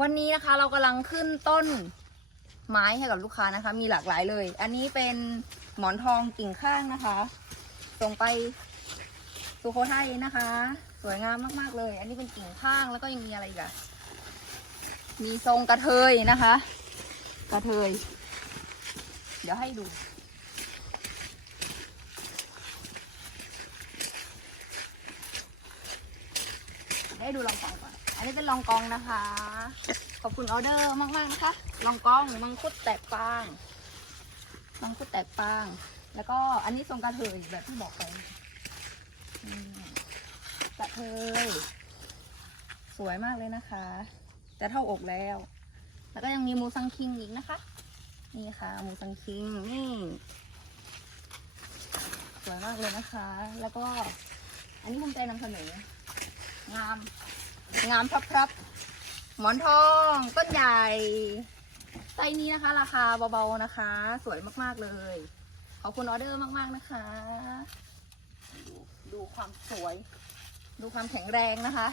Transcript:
วันนี้นะคะเรากำลังขึ้นต้นไม้ให้กับลูกค้านะคะ มีหลากหลายเลย อันนี้เป็นหมอนทองกิ่งข้างนะคะ ส่งไปสุโขทัยนะคะ สวยงามมากๆเลย อันนี้เป็นกิ่งข้างแล้วก็ยังมีอะไรอีกอะมีทรงกระเทยนะคะ กระเทย เดี๋ยวให้ดู ให้ดูลองกองก่อน อันนี้เป็นลองกองนะคะ ขอบคุณออเดอร์มากๆนะคะ ลองกองมังคุดแตกปาง มังคุดแตกปาง แล้วก็อันนี้ทรงกระเทยแบบที่บอกไปกระเทย สวยมากเลยนะคะ จะเท่าอกแล้ว แล้วก็ยังมีมูซังคิงอีกนะคะ นี่ค่ะมูซังคิงนี่สวยมากเลยนะคะ แล้วก็อันนี้ภูมิใจนำเสนองาม งามพรับพรับหมอนทองต้นใหญ่ไซส์นี้นะคะ ราคาเบาๆนะคะ สวยมากๆเลย ขอบคุณออเดอร์มากๆนะคะ ดูดูความสวย ดูความแข็งแรงนะคะ